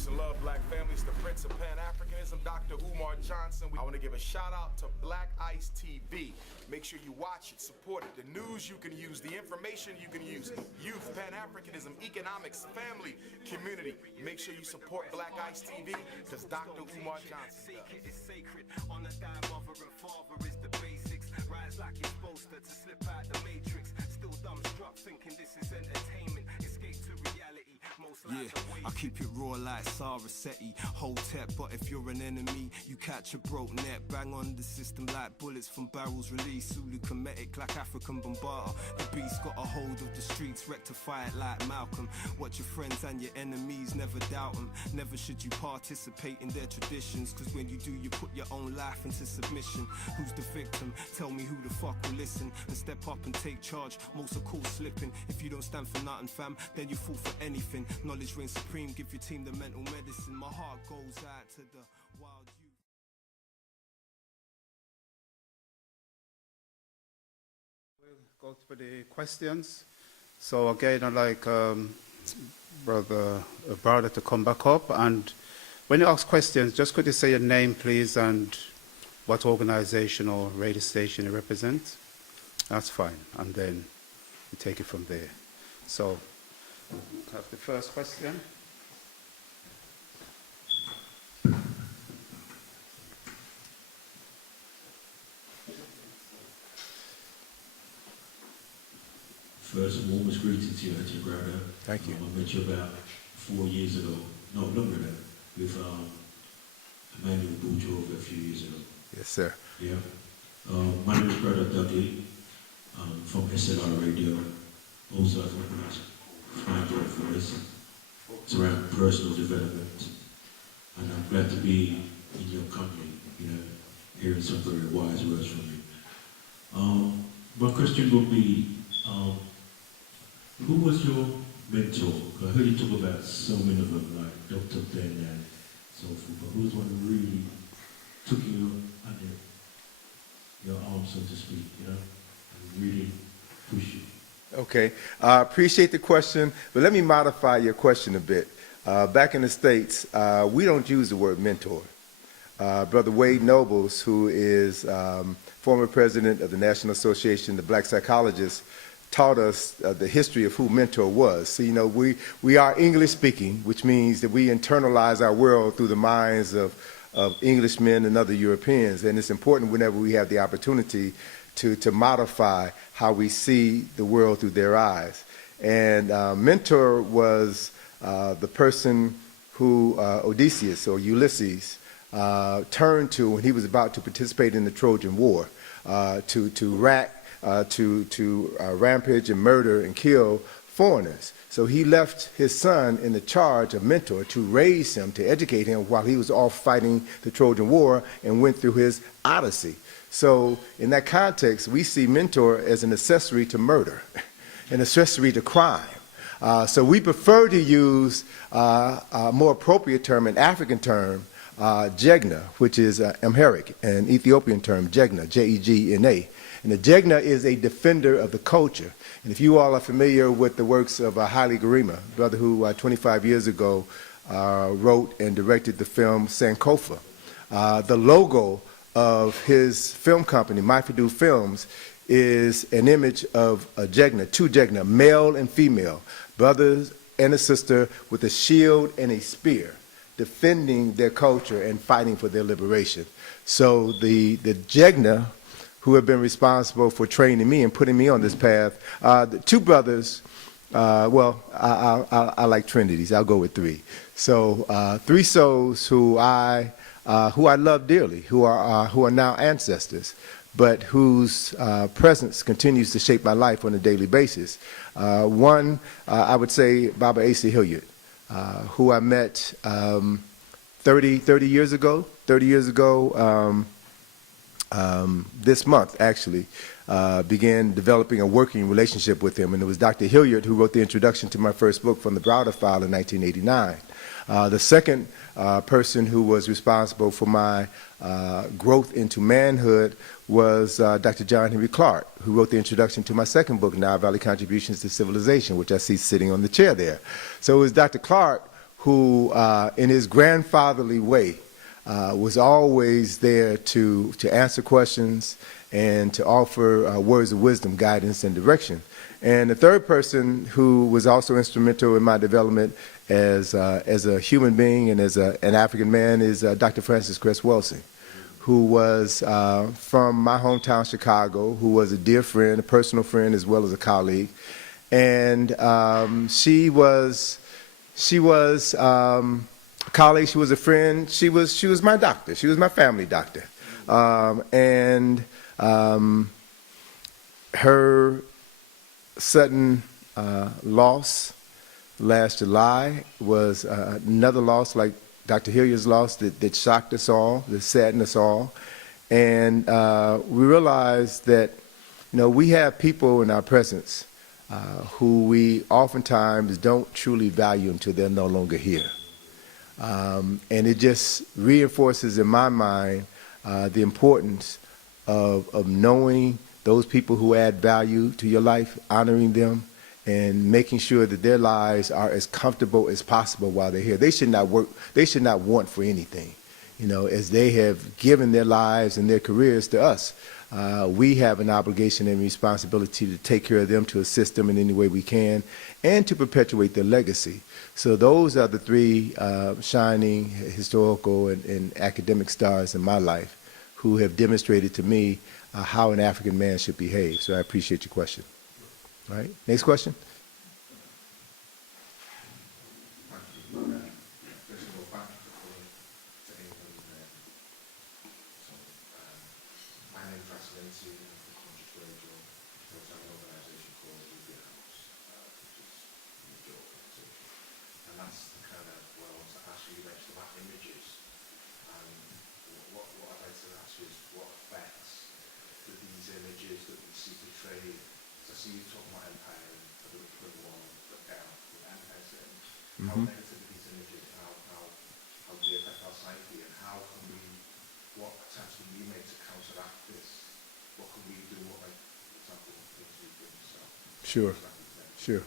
Peace and love, black families. The Prince of Pan-Africanism, Dr. Umar Johnson. I want to give a shout out to Black Ice TV. Make sure you watch it, support it. The news you can use, the information you can use. Youth, Pan-Africanism, economics, family, community. Make sure you support Black Ice TV because Dr. Umar Johnson does. Sacred. On the dive, mother and father is the basics. Rise like you're supposed to slip out the matrix. Still dumbstruck, thinking this is entertainment. Escape to reality. Yeah, I keep it raw like Sarasetti, Hotep, but if you're an enemy, you catch a broke net, bang on the system like bullets from barrels released, Zulu Kemetic like African Bombata, the beast got a hold of the streets, rectify it like Malcolm, watch your friends and your enemies, never doubt them, never should you participate in their traditions, cause when you do you put your own life into submission, who's the victim, tell me who the fuck will listen, and step up and take charge, most are caught slipping, if you don't stand for nothing fam, then you fall for anything. Knowledge reigns supreme, give your team the mental medicine. My heart goes out to the wild youth. We'll go for the questions. So again, I'd like Brother Browder to come back up. And when you ask questions, just could you say your name, please, and what organization or radio station you represent? That's fine. And then we take it from there. So, have the first question. First and warmest greetings to you, Browder. Thank you. I met you about 4 years ago, no, longer than that, with Emmanuel Boudreaux a few years ago. Yes, sir. Yeah. My name is Brother Dudley from SLR Radio. Also, I've recognized find your voice. It's around personal development, and I'm glad to be in your company, hearing some very wise words from you. My question will be, who was your mentor? I heard you talk about so many of them, like Dr. Ben and so forth, but who was one who really took you under your arm, so to speak, and really pushed you? Okay, I appreciate the question, but let me modify your question a bit. Back in the States, we don't use the word mentor. Brother Wade Nobles, who is former president of the National Association of Black Psychologists, taught us the history of who mentor was. So, we are English speaking, which means that we internalize our world through the minds of Englishmen and other Europeans, and it's important whenever we have the opportunity to modify how we see the world through their eyes. And mentor was the person who Odysseus or Ulysses turned to when he was about to participate in the Trojan War, to rampage and murder and kill foreigners. So he left his son in the charge of mentor to raise him, to educate him while he was off fighting the Trojan War and went through his Odyssey. So in that context, we see mentor as an accessory to murder, an accessory to crime. So we prefer to use a more appropriate term, an African term, Jegna, which is Amharic, an Ethiopian term, Jegna, J-E-G-N-A. And the Jegna is a defender of the culture. And if you all are familiar with the works of Haile Gerima, brother who 25 years ago wrote and directed the film Sankofa, the logo of his film company, Mifedu Films, is an image of a Jegna, two Jegna, male and female, brothers and a sister with a shield and a spear, defending their culture and fighting for their liberation. So the Jegna, who have been responsible for training me and putting me on this path, the two brothers, well, I like trinities, I'll go with three. So three souls who I love dearly, who are now ancestors, but whose presence continues to shape my life on a daily basis. One, I would say Baba Asa Hilliard, who I met 30 years ago. 30 years ago, this month actually, began developing a working relationship with him, and it was Dr. Hilliard who wrote the introduction to my first book, From the Browder File, in 1989. The second person who was responsible for my growth into manhood was Dr. John Henry Clark, who wrote the introduction to my second book, Nile Valley Contributions to Civilization, which I see sitting on the chair there. So it was Dr. Clark who, in his grandfatherly way, was always there to answer questions and to offer words of wisdom, guidance, and direction. And the third person who was also instrumental in my development as a human being and as an African man is Dr. Francis Cress Welsing, who was from my hometown, Chicago, who was a dear friend, a personal friend, as well as a colleague. And she was a colleague, she was a friend, she was my doctor, she was my family doctor. Her sudden loss last July was another loss like Dr. Hilliard's loss that shocked us all, that saddened us all. And we realized that, we have people in our presence who we oftentimes don't truly value until they're no longer here. And it just reinforces in my mind the importance of knowing those people who add value to your life, honoring them, and making sure that their lives are as comfortable as possible while they're here. They should not want for anything, as they have given their lives and their careers to us. We have an obligation and responsibility to take care of them, to assist them in any way we can, and to perpetuate their legacy. So those are the three shining historical and academic stars in my life who have demonstrated to me how an African man should behave. So I appreciate your question. All right, next question. How negative these images, how they affect our psyche, and how can we, what attempts can we make to counteract this? What can we do? What, like, for example, things we do? So, Sure.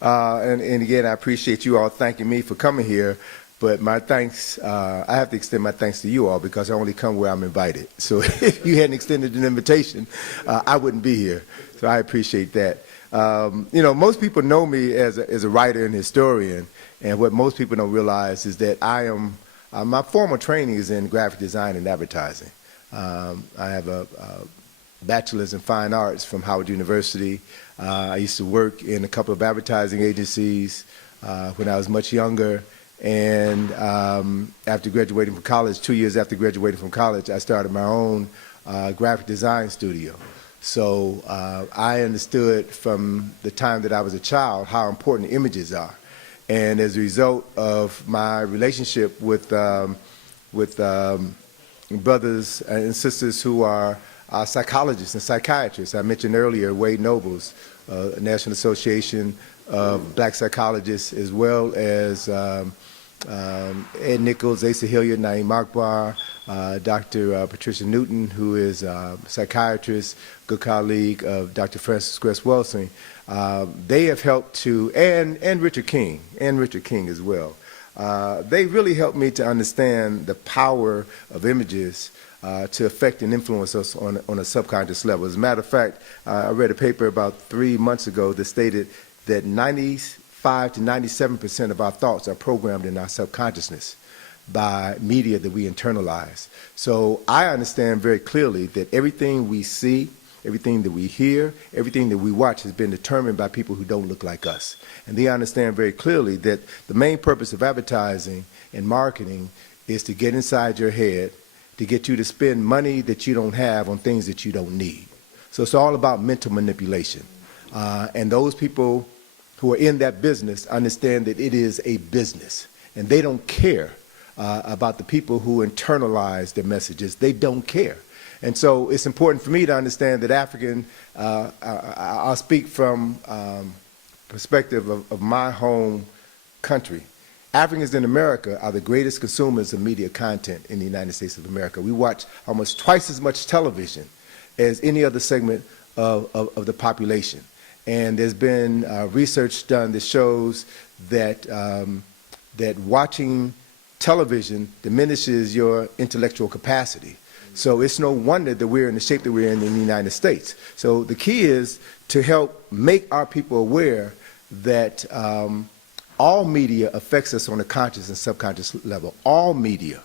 And again, I appreciate you all thanking me for coming here. But my thanks, I have to extend my thanks to you all because I only come where I'm invited. So if you hadn't extended an invitation, I wouldn't be here. So I appreciate that. Most people know me as a writer and historian, and what most people don't realize is that I am, my formal training is in graphic design and advertising. I have a bachelor's in fine arts from Howard University. I used to work in a couple of advertising agencies when I was much younger. And after graduating from college, 2 years after graduating from college, I started my own graphic design studio. So I understood from the time that I was a child how important images are. And as a result of my relationship with brothers and sisters who are psychologists and psychiatrists, I mentioned earlier Wade Nobles, National Association of Black Psychologists, as well as Ed Nichols, Asa Hilliard, Naeem Akbar, Dr. Patricia Newton, who is a psychiatrist, good colleague of Dr. Francis Cress Welsing. They have helped to, and Richard King as well. They really helped me to understand the power of images to affect and influence us on a subconscious level. As a matter of fact, I read a paper about 3 months ago that stated that 95 to 97% of our thoughts are programmed in our subconsciousness by media that we internalize. So I understand very clearly that everything we see, everything that we hear, everything that we watch has been determined by people who don't look like us. And they understand very clearly that the main purpose of advertising and marketing is to get inside your head, to get you to spend money that you don't have on things that you don't need. So it's all about mental manipulation. And those people who are in that business understand that it is a business, and they don't care about the people who internalize their messages. They don't care. And so it's important for me to understand that African, I'll speak from perspective of my home country. Africans in America are the greatest consumers of media content in the United States of America. We watch almost twice as much television as any other segment of the population. And there's been research done that shows that that watching television diminishes your intellectual capacity. So it's no wonder that we're in the shape that we're in the United States. So the key is to help make our people aware that all media affects us on a conscious and subconscious level. All media.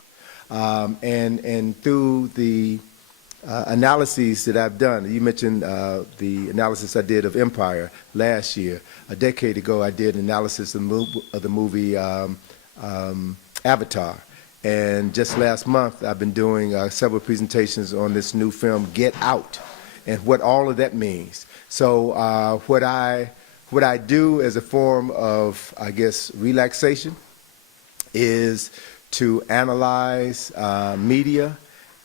And through the analyses that I've done, you mentioned the analysis I did of Empire last year. A decade ago, I did an analysis of the movie Avatar. And just last month, I've been doing several presentations on this new film, Get Out, and what all of that means. So what I do as a form of, I guess, relaxation is to analyze media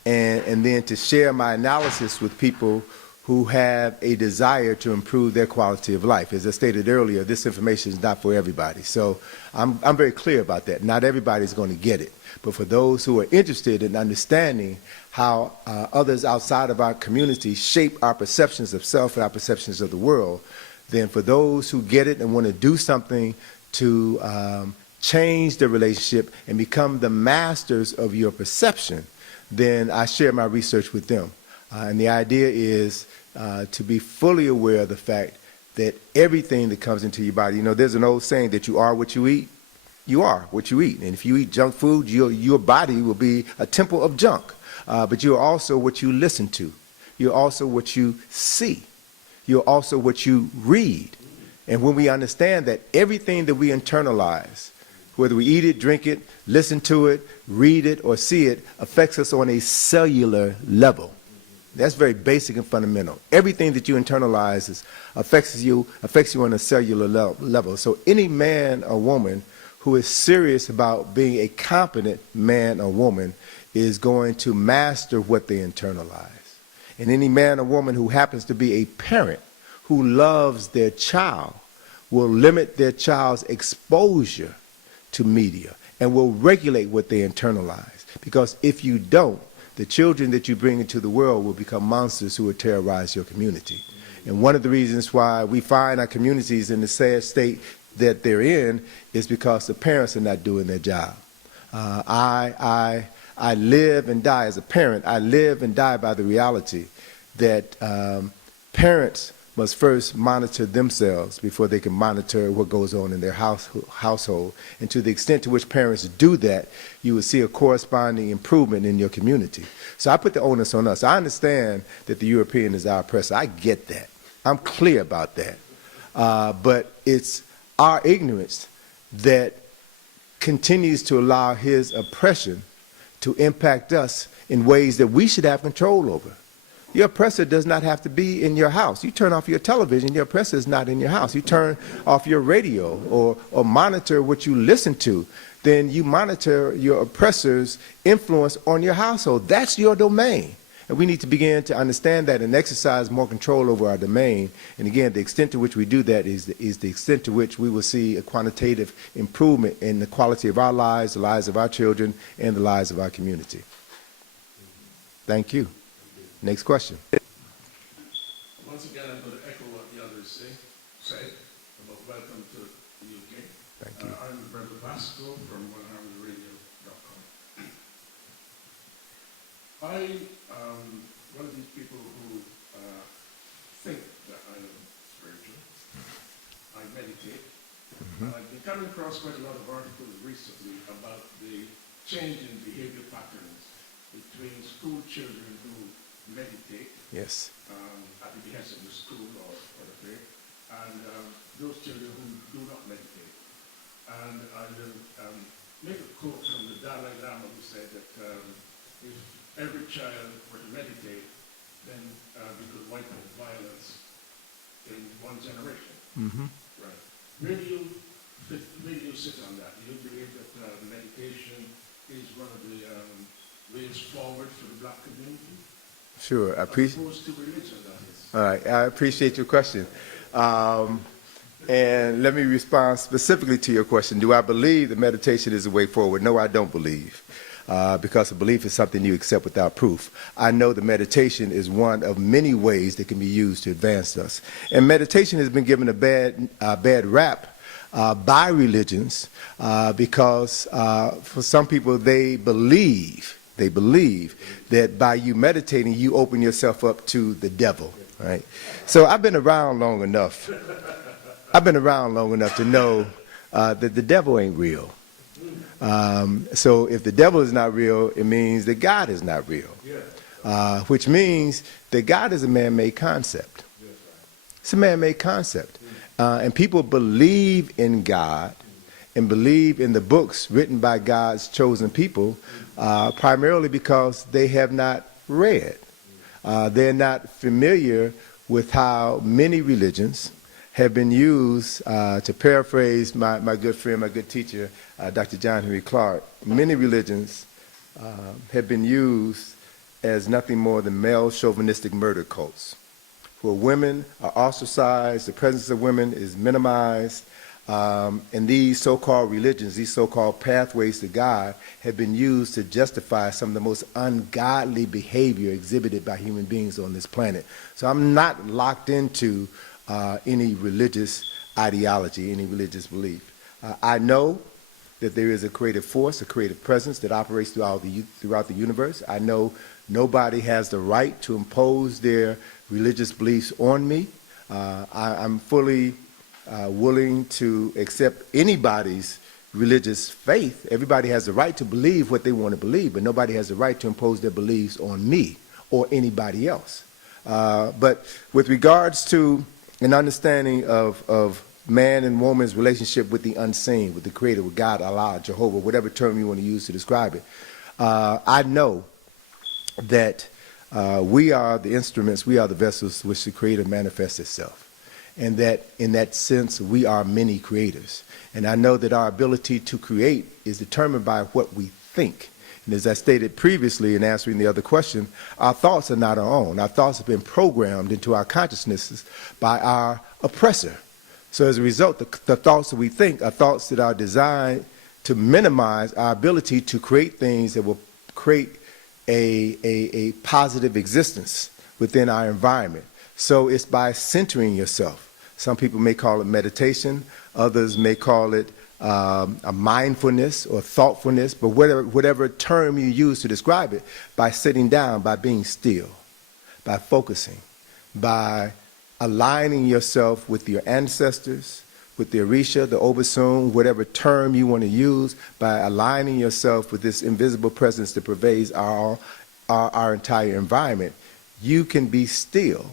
and then to share my analysis with people who have a desire to improve their quality of life. As I stated earlier, this information is not for everybody. So I'm very clear about that. Not everybody's going to get it. But for those who are interested in understanding how others outside of our community shape our perceptions of self and our perceptions of the world, then for those who get it and want to do something to change the relationship and become the masters of your perception, then I share my research with them. And the idea is to be fully aware of the fact that everything that comes into your body, you know, there's an old saying that you are what you eat. You are what you eat. And if you eat junk food, your body will be a temple of junk. But you're also what you listen to. You're also what you see. You're also what you read. And when we understand that everything that we internalize, whether we eat it, drink it, listen to it, read it, or see it, affects us on a cellular level. That's very basic and fundamental. Everything that you internalize affects you on a cellular level. So any man or woman who is serious about being a competent man or woman is going to master what they internalize. And any man or woman who happens to be a parent who loves their child will limit their child's exposure to media and will regulate what they internalize. Because if you don't, the children that you bring into the world will become monsters who will terrorize your community. And one of the reasons why we find our communities in the sad state that they're in is because the parents are not doing their job. I live and die as a parent. I live and die by the reality that parents must first monitor themselves before they can monitor what goes on in their household. And to the extent to which parents do that, you will see a corresponding improvement in your community. So I put the onus on us. I understand that the European is our oppressor. I get that. I'm clear about that. But it's our ignorance that continues to allow his oppression to impact us in ways that we should have control over. Your oppressor does not have to be in your house. You turn off your television, your oppressor is not in your house. You turn off your radio or monitor what you listen to, then you monitor your oppressor's influence on your household. That's your domain. And we need to begin to understand that and exercise more control over our domain. And again, the extent to which we do that is the extent to which we will see a quantitative improvement in the quality of our lives, the lives of our children, and the lives of our community. Thank you. Next question. Once again, I'm going to echo what the others said about welcome to the UK. Thank you. I'm Browder from OneHarmonyRadio.com. One of these people who think that I am spiritual. I meditate. And I've been coming across quite a lot of articles recently about the change in behavior patterns between school children who meditate Yes. at the behest of the school or the faith, and those children who do not meditate. And I will make a quote from the Dalai Lama who said that if every child were to meditate, then we could wipe out violence in one generation. Mm-hmm. Right. Where do you sit on that? Do you believe that meditation is one of the ways forward for the black community? Sure. I appreciate. Opposed to religion, that is. All right. I appreciate your question. And let me respond specifically to your question. Do I believe that meditation is the way forward? No, I don't believe. Because a belief is something you accept without proof. I know that meditation is one of many ways that can be used to advance us. And meditation has been given a bad rap by religions because for some people they believe that by you meditating you open yourself up to the devil, right? So I've been around long enough to know that the devil ain't real. So if the devil is not real, it means that God is not real, which means that God is a man-made concept. It's a man-made concept. And people believe in God and believe in the books written by God's chosen people primarily because they have not read. They're not familiar with how many religions have been used, to paraphrase my good friend, my good teacher, Dr. John Henry Clark, many religions have been used as nothing more than male chauvinistic murder cults, where women are ostracized, the presence of women is minimized, and these so-called religions, these so-called pathways to God, have been used to justify some of the most ungodly behavior exhibited by human beings on this planet. So I'm not locked into any religious ideology, any religious belief. I know that there is a creative force, a creative presence that operates throughout the universe. I know nobody has the right to impose their religious beliefs on me. I'm fully willing to accept anybody's religious faith. Everybody has the right to believe what they want to believe, but nobody has the right to impose their beliefs on me or anybody else. But with regards to an understanding of man and woman's relationship with the unseen, with the Creator, with God, Allah, Jehovah, whatever term you want to use to describe it, I know that we are the instruments, we are the vessels which the Creator manifests itself. And that in that sense, we are many creators. And I know that our ability to create is determined by what we think. And as I stated previously in answering the other question, our thoughts are not our own. Our thoughts have been programmed into our consciousnesses by our oppressor. So as a result, the thoughts that we think are thoughts that are designed to minimize our ability to create things that will create a positive existence within our environment. So it's by centering yourself. Some people may call it meditation. Others may call it a mindfulness or thoughtfulness, but whatever term you use to describe it, by sitting down, by being still, by focusing, by aligning yourself with your ancestors, with the Orisha, the Obasun, whatever term you want to use, by aligning yourself with this invisible presence that pervades our entire environment, you can be still.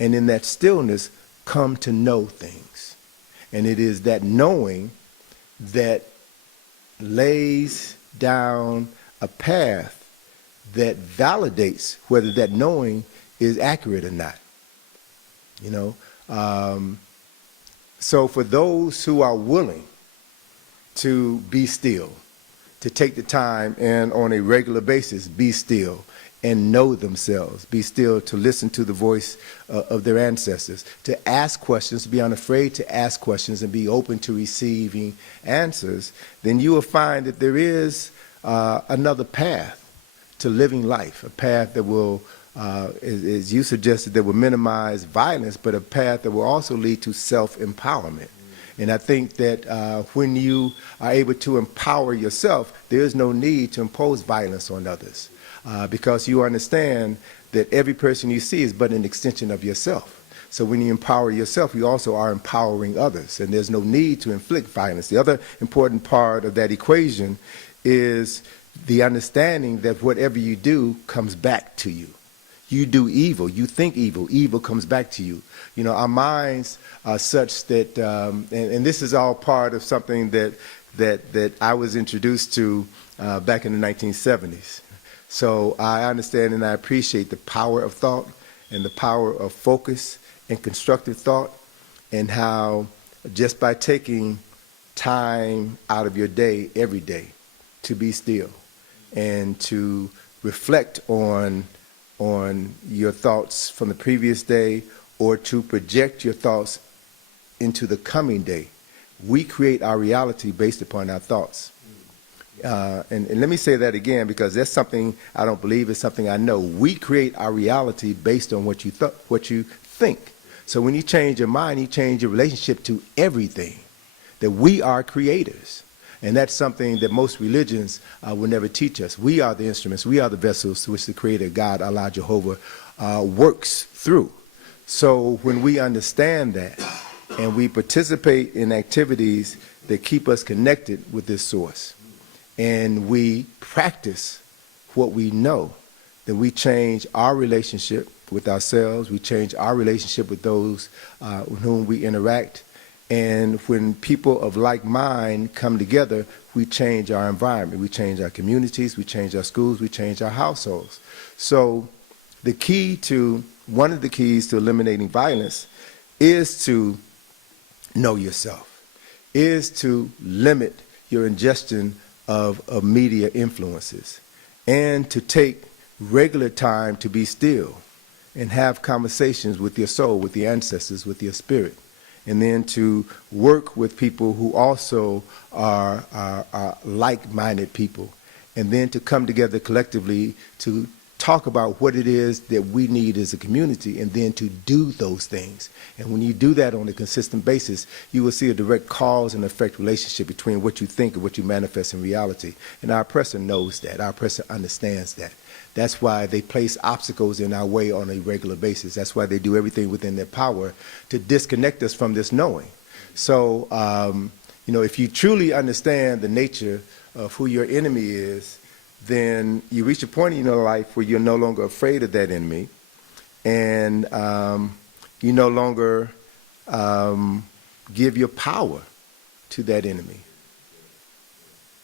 And in that stillness, come to know things. And it is that knowing that lays down a path that validates whether that knowing is accurate or not. You know, so for those who are willing to be still, to take the time and on a regular basis be still and know themselves, be still to listen to the voice of their ancestors, to ask questions, to be unafraid to ask questions and be open to receiving answers, then you will find that there is another path to living life, a path that will, as you suggested, that will minimize violence, but a path that will also lead to self-empowerment. And I think that when you are able to empower yourself, there is no need to impose violence on others. Because you understand that every person you see is but an extension of yourself. So when you empower yourself, you also are empowering others, and there's no need to inflict violence. The other important part of that equation is the understanding that whatever you do comes back to you. You do evil, you think evil, evil comes back to you. You know, our minds are such that, and this is all part of something that I was introduced to back in the 1970s. So I understand and I appreciate the power of thought and the power of focus and constructive thought, and how just by taking time out of your day every day to be still and to reflect on your thoughts from the previous day, or to project your thoughts into the coming day. We create our reality based upon our thoughts. And let me say that again, because that's something I don't believe, it's something I know. We create our reality based on what you think. So when you change your mind, you change your relationship to everything. that we are creators. And that's something that most religions will never teach us. We are the instruments. We are the vessels to which the Creator, God, Allah, Jehovah, works through. So when we understand that and we participate in activities that keep us connected with this source, and we practice what we know, then we change our relationship with ourselves, we change our relationship with those with whom we interact, and when people of like mind come together, we change our environment, we change our communities, we change our schools, we change our households. So one of the keys to eliminating violence is to know yourself, is to limit your ingestion of media influences, and to take regular time to be still and have conversations with your soul, with your ancestors, with your spirit, and then to work with people who also are like-minded people, and then to come together collectively to talk about what it is that we need as a community, and then to do those things. And when you do that on a consistent basis, you will see a direct cause and effect relationship between what you think and what you manifest in reality. And our oppressor knows that. Our oppressor understands that. That's why they place obstacles in our way on a regular basis. That's why they do everything within their power to disconnect us from this knowing. So, if you truly understand the nature of who your enemy is, then you reach a point in your life where you're no longer afraid of that enemy, and you no longer give your power to that enemy.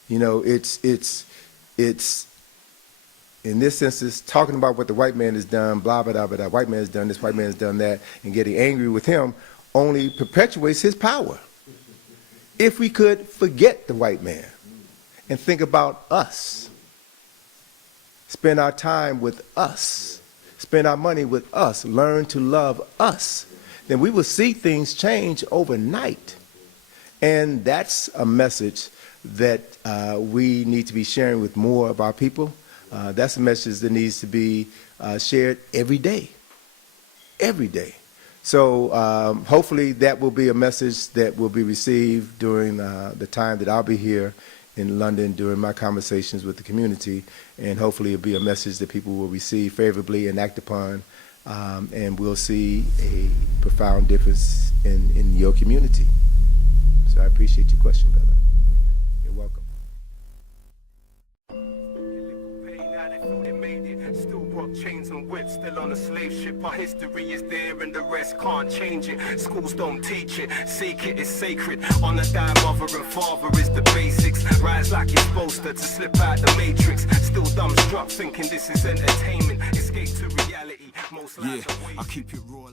It's in this instance, talking about what the white man has done, blah, blah, blah, blah, white man has done this, white man has done that, and getting angry with him only perpetuates his power. If we could forget the white man and think about us, spend our time with us, spend our money with us, learn to love us, then we will see things change overnight. And that's a message that we need to be sharing with more of our people. That's a message that needs to be shared every day. Every day. So hopefully that will be a message that will be received during the time that I'll be here in London during my conversations with the community, and hopefully it'll be a message that people will receive favorably and act upon, and we'll see a profound difference in your community. So I appreciate your question, brother. You're welcome. Still rock chains and whips, still on a slave ship. Our history is there and the rest can't change it. Schools don't teach it, seek it is sacred. On a dime, mother and father is the basics. Rise like you're supposed to slip out the matrix. Still dumbstruck thinking this is entertainment. Escape to reality. Most lives are I keep it raw.